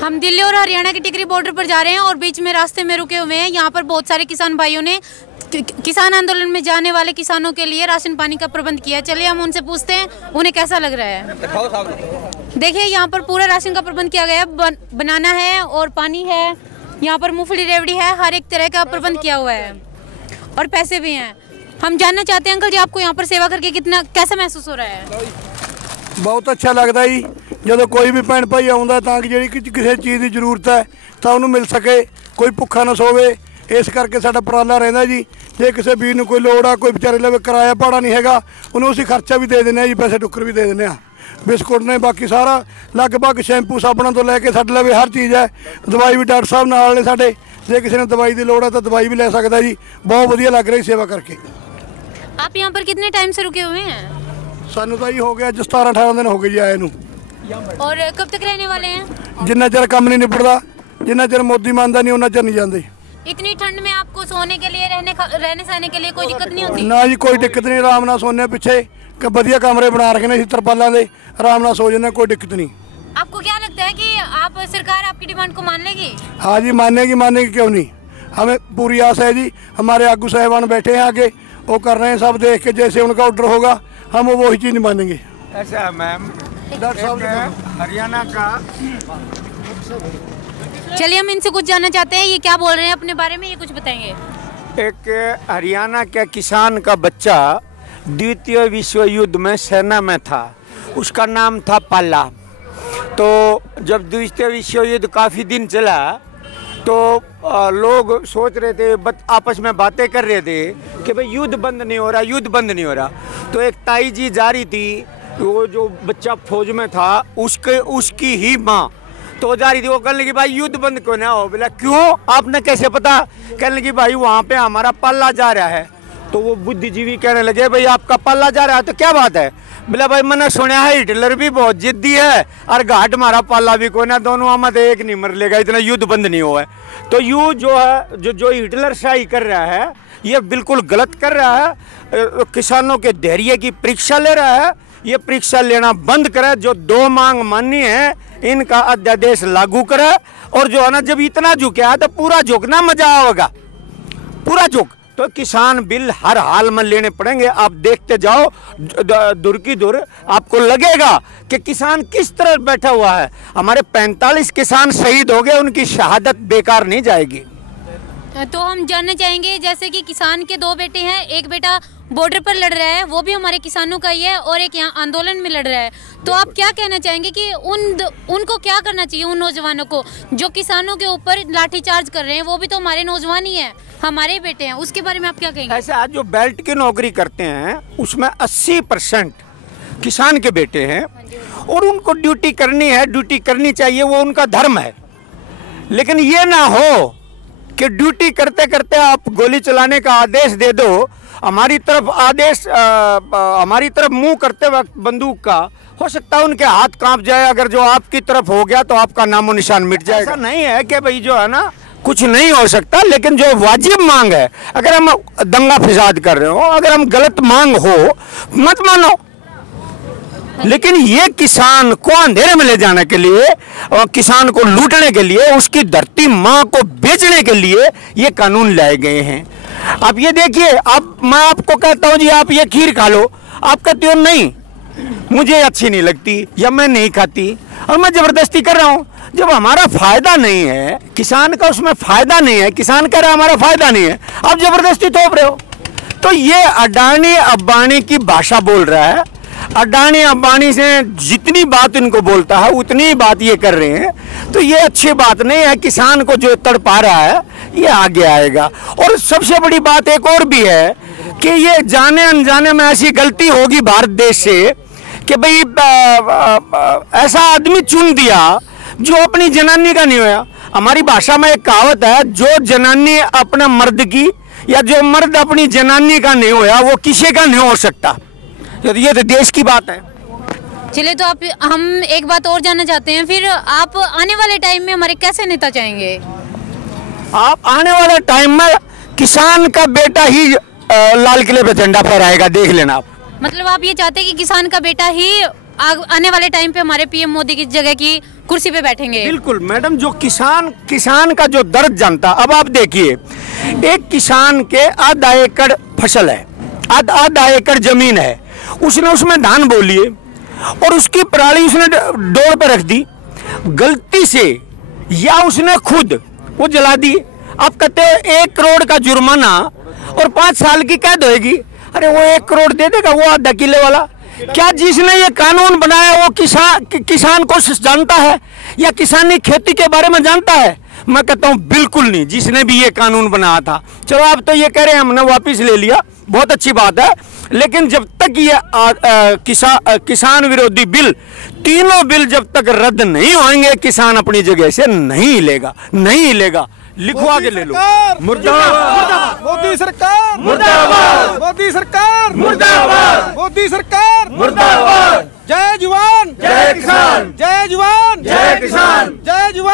हम दिल्ली और हरियाणा की टिकरी बॉर्डर पर जा रहे हैं और बीच में रास्ते में रुके हुए हैं। यहाँ पर बहुत सारे किसान भाइयों ने किसान आंदोलन में जाने वाले किसानों के लिए राशन पानी का प्रबंध किया। चलिए हम उनसे पूछते हैं उन्हें कैसा लग रहा है। देखिए यहाँ पर पूरा राशन का प्रबंध किया गया है, बनाना है और पानी है, यहाँ पर मूंगफली रेवड़ी है, हर एक तरह का प्रबंध किया हुआ है और पैसे भी हैं। हम जानना चाहते हैं अंकल जी, आपको यहाँ पर सेवा करके कितना कैसा महसूस हो रहा है? बहुत अच्छा लगता जी, जो कोई भी भैन भाई आता ताकि जी किसी चीज़ की जरूरत है तो उन्होंने मिल सके, कोई भुखा ना सोवे। इस करके साडा उपराला रहिंदा जी। जे किसी वीर नूं कोई लोड़ आ, कोई बेचारे लवे किराया भाड़ा नहीं हैगा, उन्होंने उसी खर्चा भी दे देने जी, पैसे टुक्कर भी दे देने, बिस्कुट ने, बाकी सारा लगभग शैंपू साबुण तो लैके साडे लवे हर चीज़ है। दवाई भी डॉक्टर साहब नाल ने साडे, जे किसी ने दवाई की लोड़ है तो दवाई भी ले सकता जी। बहुत वधिया लग रही सेवा करके। आप यहाँ पर कितने टाइम से रुके हुए हैं? सानू तो जी हो गया 17-18 दिन हो गए जी आए नूं। और कब तक रहने वाले हैं? जिन्ना चਿਰ काम नहीं निबड़ता, जिन्ना चਿਰ मोदी मानता नहीं उन्ना चਿਰ नहीं जाते। इतनी ठंड में आपको सोने के लिए रहने सहने के लिए कोई दिक्कत नहीं होती? ना जी कोई दिक्कत नहीं, आराम नाल सोने पिछे वधिया कमरे बना रखे ने तरपालों के, आराम नाल सो जाने, कोई दिक्कत नहीं। आपको क्या लगता है कि आप सरकार आपकी डिमांड को मान लेगी? हाँ जी मानेगी, क्यों नहीं। हमें पूरी आस है जी, हमारे आगू साहिबान बैठे हैं आगे, वो कर रहे हैं, सब देख के जैसे उनका ऑर्डर होगा हम वही चीज़ नहीं मानेंगे। ऐसा है मैम, डॉक्टर साहब हरियाणा का। चलिए हम इनसे कुछ जानना चाहते हैं, ये क्या बोल रहे हैं अपने बारे में, ये कुछ बताएंगे। एक हरियाणा के किसान का बच्चा द्वितीय विश्व युद्ध में सेना में था, उसका नाम था पाला। तो जब द्वितीय विश्व युद्ध काफ़ी दिन चला तो लोग सोच रहे थे, आपस में बातें कर रहे थे कि भाई युद्ध बंद नहीं हो रहा, युद्ध बंद नहीं हो रहा। तो एक ताई जी जा रही थी, वो जो बच्चा फौज में था उसकी ही माँ तो जा रही थी, वो कहने लगी भाई युद्ध बंद क्यों ना हो। बोला क्यों, आपने कैसे पता? कहने लगी भाई वहाँ पे हमारा पल्ला जा रहा है। तो वो बुद्धिजीवी कहने लगे भाई आपका पल्ला जा रहा है तो क्या बात है? बोला भाई मैंने सुना है हिटलर भी बहुत जिद्दी है और घाट मारा पाला भी कोई ना, दोनों आमद एक नहीं मर लेगा, इतना युद्ध बंद नहीं हुआ है। तो यू जो है जो हिटलर शाही कर रहा है ये बिल्कुल गलत कर रहा है। किसानों के धैर्य की परीक्षा ले रहा है, ये परीक्षा लेना बंद करे। जो 2 मांग माननी है इनका अध्यादेश लागू करे, और जो है ना जब इतना झुका तो पूरा झुकना मजा आएगा, पूरा झुक। तो किसान बिल हर हाल में लेने पड़ेंगे। आप देखते जाओ दूर की दूर, आपको लगेगा कि किसान किस तरह बैठा हुआ है। हमारे 45 किसान शहीद हो गए, उनकी शहादत बेकार नहीं जाएगी। तो हम जानना चाहेंगे, जैसे कि किसान के 2 बेटे हैं, एक बेटा बॉर्डर पर लड़ रहा है, वो भी हमारे किसानों का ही है, और एक यहाँ आंदोलन में लड़ रहा है। तो आप क्या कहना चाहेंगे कि उनको क्या करना चाहिए, उन नौजवानों को जो किसानों के ऊपर लाठीचार्ज कर रहे हैं? वो भी तो हमारे नौजवान ही हैं, हमारे ही बेटे हैं, उसके बारे में आप क्या कहेंगे? ऐसे आज जो बेल्ट की नौकरी करते हैं उसमें 80% किसान के बेटे हैं, और उनको ड्यूटी करनी है, ड्यूटी करनी चाहिए, वो उनका धर्म है। लेकिन ये ना हो कि ड्यूटी करते करते आप गोली चलाने का आदेश दे दो। हमारी तरफ मुंह करते वक्त बंदूक का, हो सकता है उनके हाथ कांप जाए। अगर जो आपकी तरफ हो गया तो आपका नामो निशान मिट जाएगा। ऐसा नहीं है कि भाई जो है ना कुछ नहीं हो सकता, लेकिन जो वाजिब मांग है, अगर हम दंगा फिसाद कर रहे हो, अगर हम गलत मांग हो मत मानो। लेकिन ये किसान को अंधेरे में ले जाने के लिए और किसान को लूटने के लिए, उसकी धरती माँ को बेचने के लिए ये कानून लाए गए हैं। आप ये देखिए, मैं आपको कहता हूँ जी आप ये खीर खा लो, आप कहते हो नहीं मुझे अच्छी नहीं लगती या मैं नहीं खाती, और मैं ज़बरदस्ती कर रहा हूँ। जब हमारा फायदा नहीं है, किसान का उसमें फायदा नहीं है, किसान कह रहा है हमारा फायदा नहीं है, आप ज़बरदस्ती थोप रहे हो। तो ये अडानी अंबानी की भाषा बोल रहा है। अडानी अंबानी से जितनी बात इनको बोलता है उतनी बात ये कर रहे हैं। तो ये अच्छी बात नहीं है। किसान को जो तड़पा रहा है ये आगे आएगा। और सबसे बड़ी बात एक और भी है कि ये जाने अनजाने में ऐसी गलती होगी भारत देश से कि भाई ऐसा आदमी चुन दिया जो अपनी जनानी का नहीं होया। हमारी भाषा में एक कहावत है, जो जनानी अपने मर्द की या जो मर्द अपनी जनानी का नहीं होया वो किसी का नहीं हो सकता। ये तो देश की बात है। चलिए, तो हम एक बात और जानना चाहते हैं, फिर आप आने वाले टाइम में हमारे कैसे नेता चाहेंगे? आप आने वाले टाइम में किसान का बेटा ही लाल किले पे झंडा फहराएगा, देख लेना आप। मतलब आप ये चाहते हैं कि किसान का बेटा ही आने वाले टाइम पे हमारे पीएम मोदी की जगह की कुर्सी पे बैठेंगे। बिल्कुल मैडम, जो किसान का जो दर्द जानता। अब आप देखिए, एक किसान के आधा एकड़ फसल है, आधा एकड़ जमीन है, उसने उसमें धान बो लिए और उसकी पराली उसने डोर पे रख दी, गलती से या उसने खुद वो जला दी। आप कहते हैं 1 करोड़ का जुर्माना और 5 साल की कैद होएगी। अरे वो 1 करोड़ दे देगा वो आधा किले वाला? क्या जिसने ये कानून बनाया वो किसान को जानता है या किसानी खेती के बारे में जानता है? मैं कहता हूँ बिल्कुल नहीं, जिसने भी ये कानून बनाया था। चलो आप तो ये कह रहे हैं हमने वापस ले लिया, बहुत अच्छी बात है, लेकिन जब तक ये किसान विरोधी बिल, तीनों बिल जब तक रद्द नहीं होंगे, किसान अपनी जगह से नहीं लेगा। लिखवा के ले लो। मुर्दाबाद मोदी सरकार, मुर्दाबाद मोदी सरकार, मुर्दाबाद मोदी सरकार, मुर्दाबाद। जय जवान जय किसान, जय जवान जय किसान, जय जवान।